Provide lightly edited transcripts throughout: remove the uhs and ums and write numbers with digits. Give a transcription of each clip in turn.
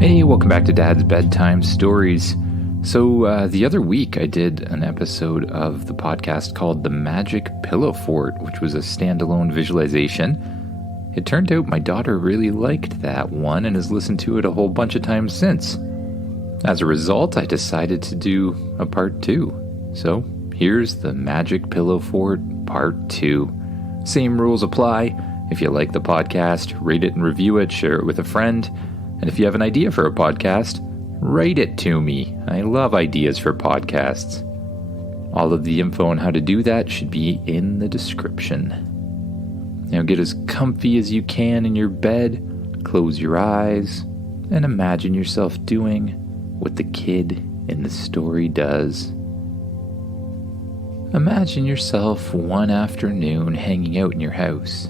Hey, welcome back to Dad's Bedtime Stories. So the other week I did an episode of the podcast called The Magic Pillow Fort, which was a standalone visualization. It turned out my daughter really liked that one and has listened to it a whole bunch of times since. As a result, I decided to do a part 2. So here's The Magic Pillow Fort Part 2. Same rules apply. If you like the podcast, rate it and review it, share it with a friend. And if you have an idea for a podcast, write it to me. I love ideas for podcasts. All of the info on how to do that should be in the description. Now get as comfy as you can in your bed, close your eyes, and imagine yourself doing what the kid in the story does. Imagine yourself one afternoon hanging out in your house.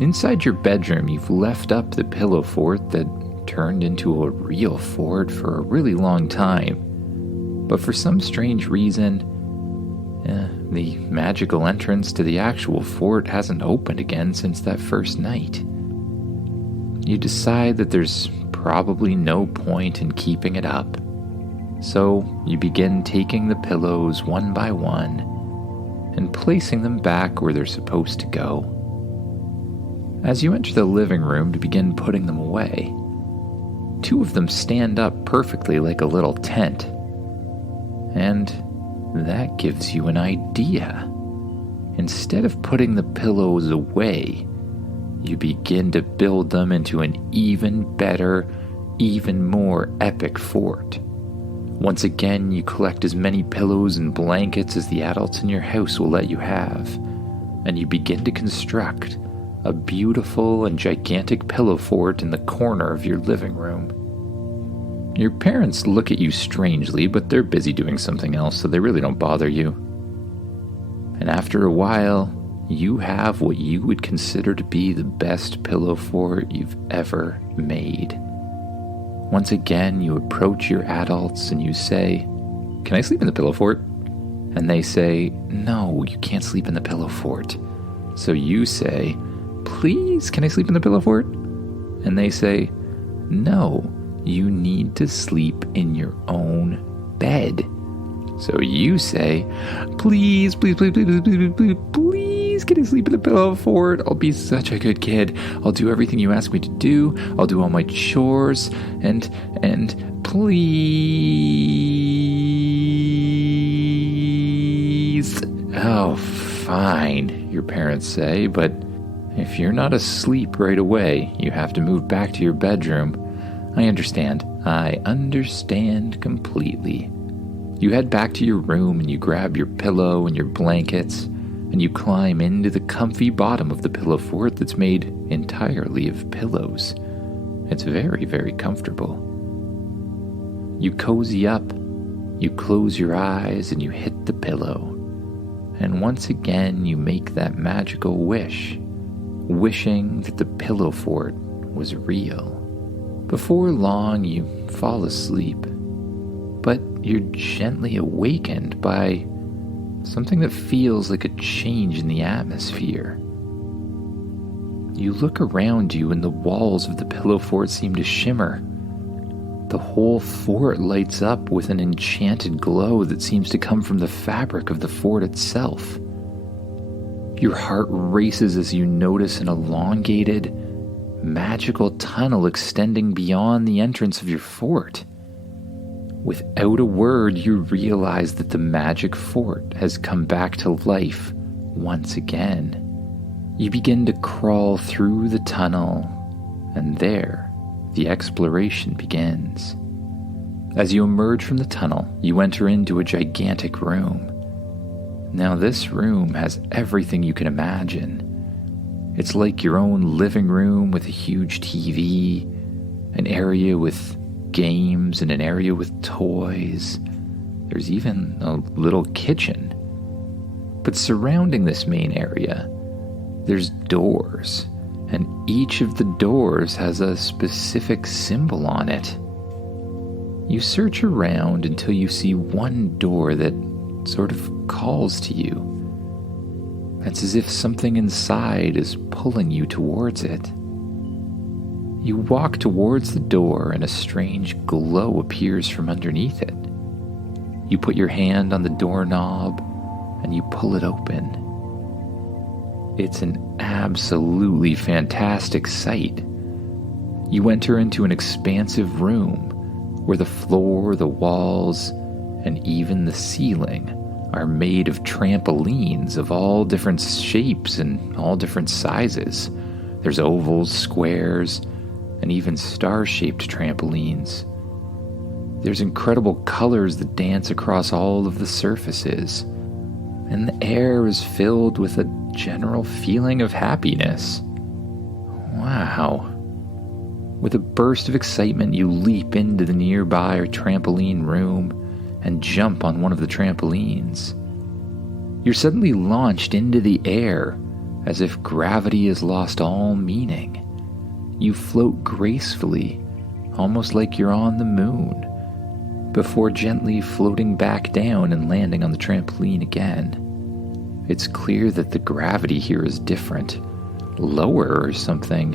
Inside your bedroom, you've left up the pillow fort that turned into a real fort for a really long time. But for some strange reason, the magical entrance to the actual fort hasn't opened again since that first night. You decide that there's probably no point in keeping it up. So you begin taking the pillows one by one and placing them back where they're supposed to go. As you enter the living room to begin putting them away, 2 of them stand up perfectly like a little tent. And that gives you an idea. Instead of putting the pillows away, you begin to build them into an even better, even more epic fort. Once again, you collect as many pillows and blankets as the adults in your house will let you have, and you begin to construct a beautiful and gigantic pillow fort in the corner of your living room. Your parents look at you strangely, but they're busy doing something else, so they really don't bother you. And after a while, you have what you would consider to be the best pillow fort you've ever made. Once again, you approach your adults and you say, "Can I sleep in the pillow fort?" And they say, "No, you can't sleep in the pillow fort." So you say, "Please, can I sleep in the pillow fort?" And they say, "No, you need to sleep in your own bed." So you say, "Please, please, please, please, please, please, please, can I sleep in the pillow fort? I'll be such a good kid. I'll do everything you ask me to do. I'll do all my chores, and please." "Oh, fine," your parents say, "but if you're not asleep right away, you have to move back to your bedroom." I understand completely. You head back to your room and you grab your pillow and your blankets and you climb into the comfy bottom of the pillow fort that's made entirely of pillows. It's very, very comfortable. You cozy up, you close your eyes and you hit the pillow. And once again you make that magical wish, wishing that the pillow fort was real. Before long, you fall asleep, but you're gently awakened by something that feels like a change in the atmosphere. You look around you and the walls of the pillow fort seem to shimmer. The whole fort lights up with an enchanted glow that seems to come from the fabric of the fort itself. Your heart races as you notice an elongated, magical tunnel extending beyond the entrance of your fort. Without a word, you realize that the magic fort has come back to life once again. You begin to crawl through the tunnel, and there, the exploration begins. As you emerge from the tunnel, you enter into a gigantic room. Now this room has everything you can imagine. It's like your own living room with a huge TV, an area with games and an area with toys. There's even a little kitchen. But surrounding this main area, there's doors, and each of the doors has a specific symbol on it. You search around until you see one door that sort of calls to you. It's as if something inside is pulling you towards it. You walk towards the door and a strange glow appears from underneath it. You put your hand on the doorknob and you pull it open. It's an absolutely fantastic sight. You enter into an expansive room where the floor, the walls, and even the ceiling are made of trampolines of all different shapes and all different sizes. There's ovals, squares, and even star-shaped trampolines. There's incredible colors that dance across all of the surfaces, and the air is filled with a general feeling of happiness. Wow. With a burst of excitement, you leap into the nearby trampoline room and jump on one of the trampolines. You're suddenly launched into the air as if gravity has lost all meaning. You float gracefully, almost like you're on the moon, before gently floating back down and landing on the trampoline again. It's clear that the gravity here is different, lower or something,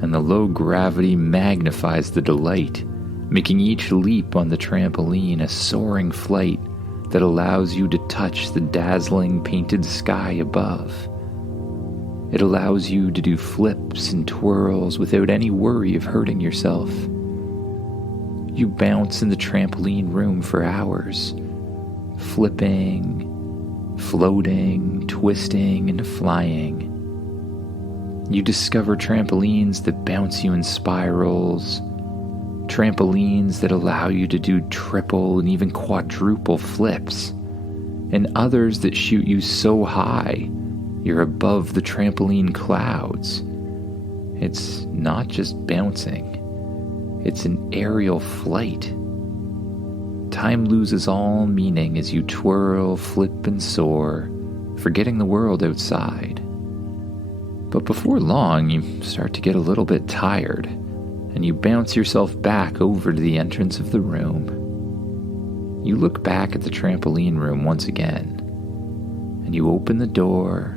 and the low gravity magnifies the delight, making each leap on the trampoline a soaring flight that allows you to touch the dazzling painted sky above. It allows you to do flips and twirls without any worry of hurting yourself. You bounce in the trampoline room for hours, flipping, floating, twisting, and flying. You discover trampolines that bounce you in spirals, trampolines that allow you to do triple and even quadruple flips, and others that shoot you so high you're above the trampoline clouds. It's not just bouncing, it's an aerial flight. Time loses all meaning as you twirl, flip, and soar, forgetting the world outside. But before long, you start to get a little bit tired, and you bounce yourself back over to the entrance of the room. You look back at the trampoline room once again, and you open the door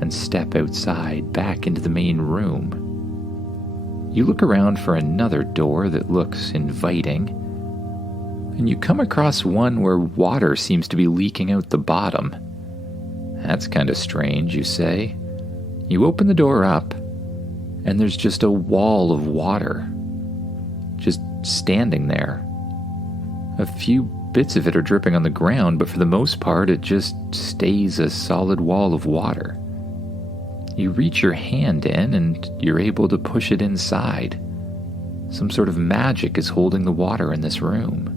and step outside back into the main room. You look around for another door that looks inviting, and you come across one where water seems to be leaking out the bottom. That's kind of strange, you say. You open the door up, and there's just a wall of water, just standing there. A few bits of it are dripping on the ground, but for the most part, it just stays a solid wall of water. You reach your hand in, and you're able to push it inside. Some sort of magic is holding the water in this room.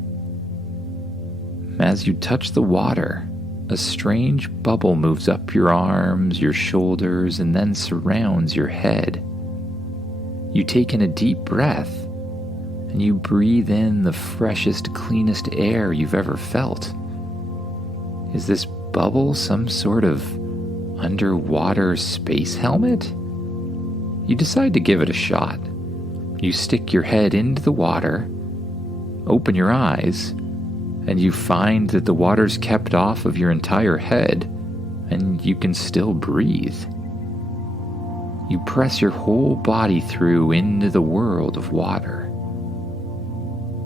As you touch the water, a strange bubble moves up your arms, your shoulders, and then surrounds your head. You take in a deep breath, and you breathe in the freshest, cleanest air you've ever felt. Is this bubble some sort of underwater space helmet? You decide to give it a shot. You stick your head into the water, open your eyes, and you find that the water's kept off of your entire head, and you can still breathe. You press your whole body through into the world of water,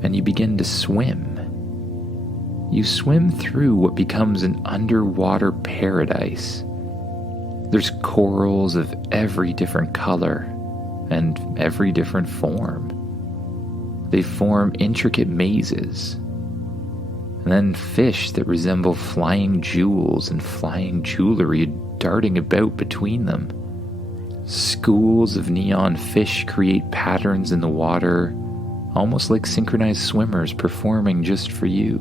and you begin to swim. You swim through what becomes an underwater paradise. There's corals of every different color and every different form. They form intricate mazes. And then fish that resemble flying jewels and flying jewelry darting about between them. Schools of neon fish create patterns in the water, almost like synchronized swimmers performing just for you.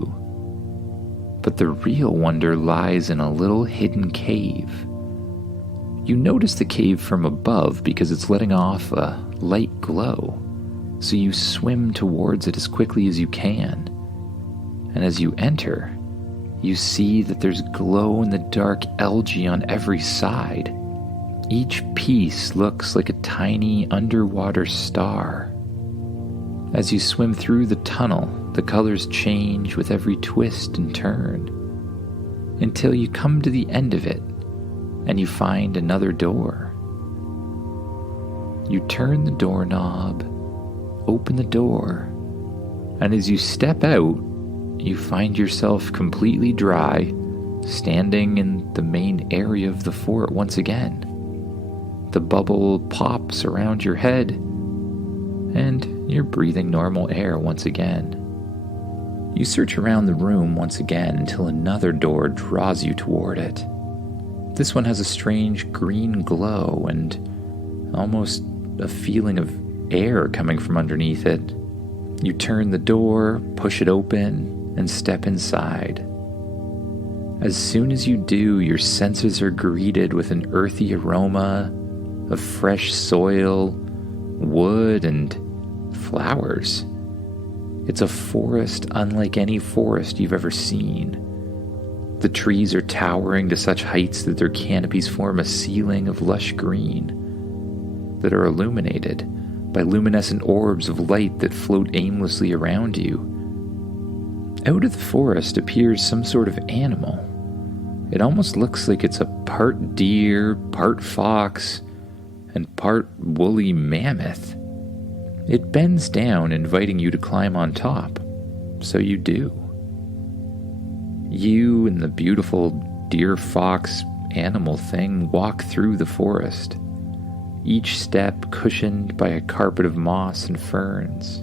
But the real wonder lies in a little hidden cave. You notice the cave from above because it's letting off a light glow, so you swim towards it as quickly as you can. And as you enter, you see that there's glow-in-the-dark algae on every side. Each piece looks like a tiny underwater star. As you swim through the tunnel, the colors change with every twist and turn, until you come to the end of it, and you find another door. You turn the doorknob, open the door, and as you step out, you find yourself completely dry, standing in the main area of the fort once again. The bubble pops around your head, and you're breathing normal air once again. You search around the room once again until another door draws you toward it. This one has a strange green glow and almost a feeling of air coming from underneath it. You turn the door, push it open, and step inside. As soon as you do, your senses are greeted with an earthy aroma of fresh soil, wood, and flowers. It's a forest unlike any forest you've ever seen. The trees are towering to such heights that their canopies form a ceiling of lush green that are illuminated by luminescent orbs of light that float aimlessly around you. Out of the forest appears some sort of animal. It almost looks like it's a part deer, part fox, and part woolly mammoth. It bends down, inviting you to climb on top. So you do. You and the beautiful deer fox animal thing walk through the forest, each step cushioned by a carpet of moss and ferns.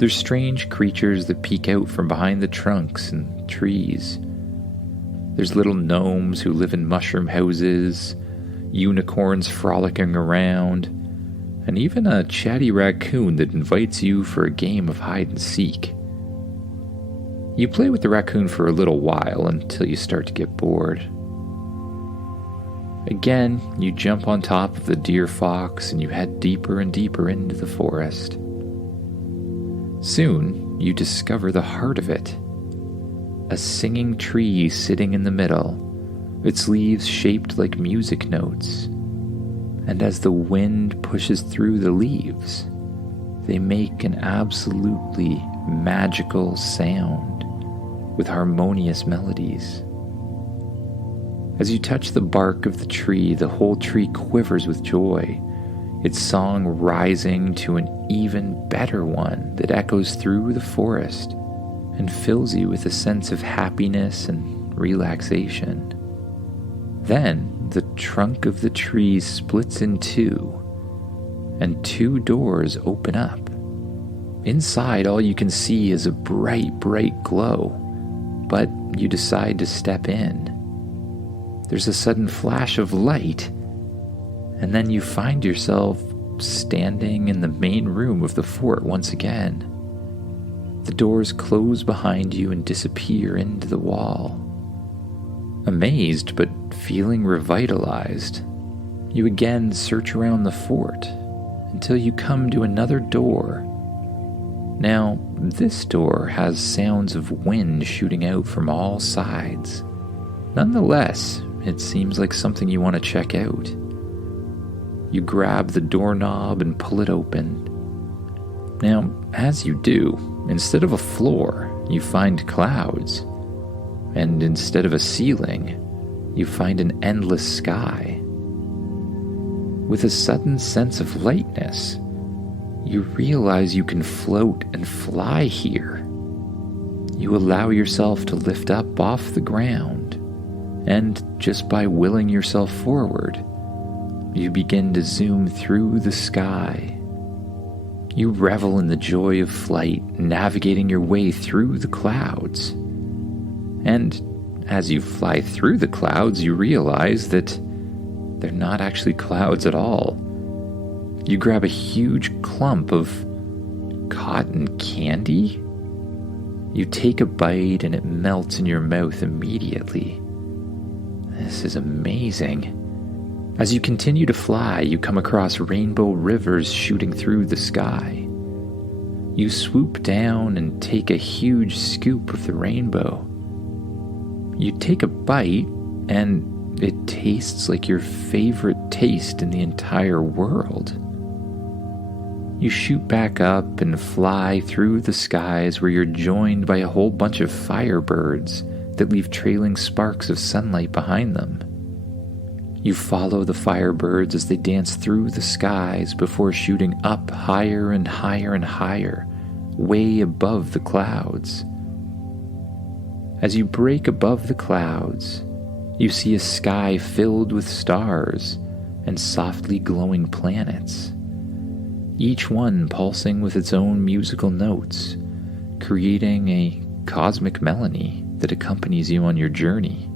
There's strange creatures that peek out from behind the trunks and trees. There's little gnomes who live in mushroom houses, unicorns frolicking around, and even a chatty raccoon that invites you for a game of hide and seek. You play with the raccoon for a little while until you start to get bored. Again, you jump on top of the deer fox and you head deeper and deeper into the forest. Soon, you discover the heart of it. A singing tree sitting in the middle, its leaves shaped like music notes. And as the wind pushes through the leaves, they make an absolutely magical sound with harmonious melodies. As you touch the bark of the tree, the whole tree quivers with joy, its song rising to an even better one that echoes through the forest and fills you with a sense of happiness and relaxation. Then the trunk of the tree splits in two, and two doors open up. Inside, all you can see is a bright, bright glow, but you decide to step in. There's a sudden flash of light, and then you find yourself standing in the main room of the fort once again. The doors close behind you and disappear into the wall. Amazed but feeling revitalized, you again search around the fort until you come to another door. Now, this door has sounds of wind shooting out from all sides. Nonetheless, it seems like something you want to check out. You grab the doorknob and pull it open. Now, as you do, instead of a floor, you find clouds. And instead of a ceiling, you find an endless sky. With a sudden sense of lightness, you realize you can float and fly here. You allow yourself to lift up off the ground, and just by willing yourself forward, you begin to zoom through the sky. You revel in the joy of flight, navigating your way through the clouds. And as you fly through the clouds, you realize that they're not actually clouds at all. You grab a huge clump of cotton candy. You take a bite and it melts in your mouth immediately. This is amazing. As you continue to fly, you come across rainbow rivers shooting through the sky. You swoop down and take a huge scoop of the rainbow. You take a bite, and it tastes like your favorite taste in the entire world. You shoot back up and fly through the skies where you're joined by a whole bunch of firebirds that leave trailing sparks of sunlight behind them. You follow the firebirds as they dance through the skies before shooting up higher and higher and higher, way above the clouds. As you break above the clouds, you see a sky filled with stars and softly glowing planets, each one pulsing with its own musical notes, creating a cosmic melody that accompanies you on your journey.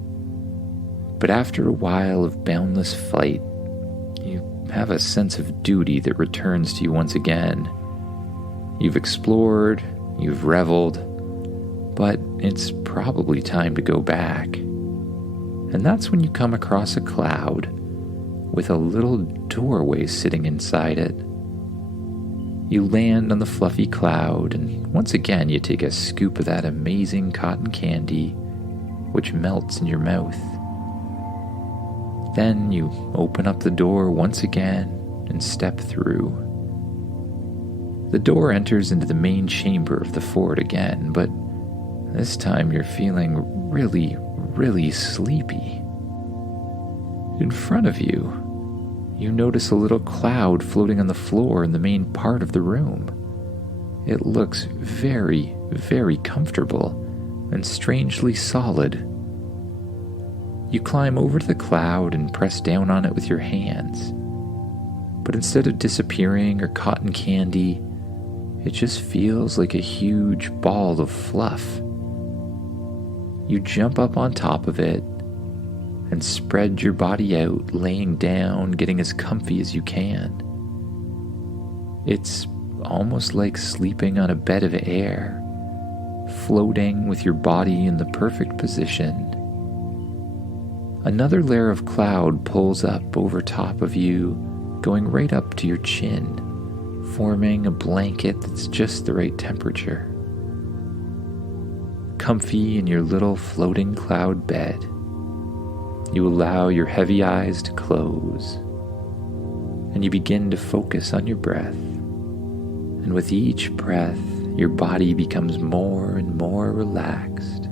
But after a while of boundless flight, you have a sense of duty that returns to you once again. You've explored, you've reveled, but it's probably time to go back. And that's when you come across a cloud with a little doorway sitting inside it. You land on the fluffy cloud, and once again you take a scoop of that amazing cotton candy, which melts in your mouth. Then you open up the door once again and step through. The door enters into the main chamber of the fort again, but this time you're feeling really sleepy. In front of you, you notice a little cloud floating on the floor in the main part of the room. It looks very comfortable and strangely solid. You climb over to the cloud and press down on it with your hands. But instead of disappearing or cotton candy, it just feels like a huge ball of fluff. You jump up on top of it and spread your body out, laying down, getting as comfy as you can. It's almost like sleeping on a bed of air, floating with your body in the perfect position. Another layer of cloud pulls up over top of you, going right up to your chin, forming a blanket that's just the right temperature. Comfy in your little floating cloud bed, you allow your heavy eyes to close, and you begin to focus on your breath. And with each breath, your body becomes more and more relaxed.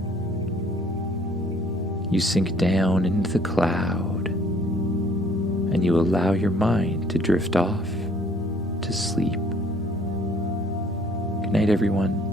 You sink down into the cloud, and you allow your mind to drift off to sleep. Good night, everyone.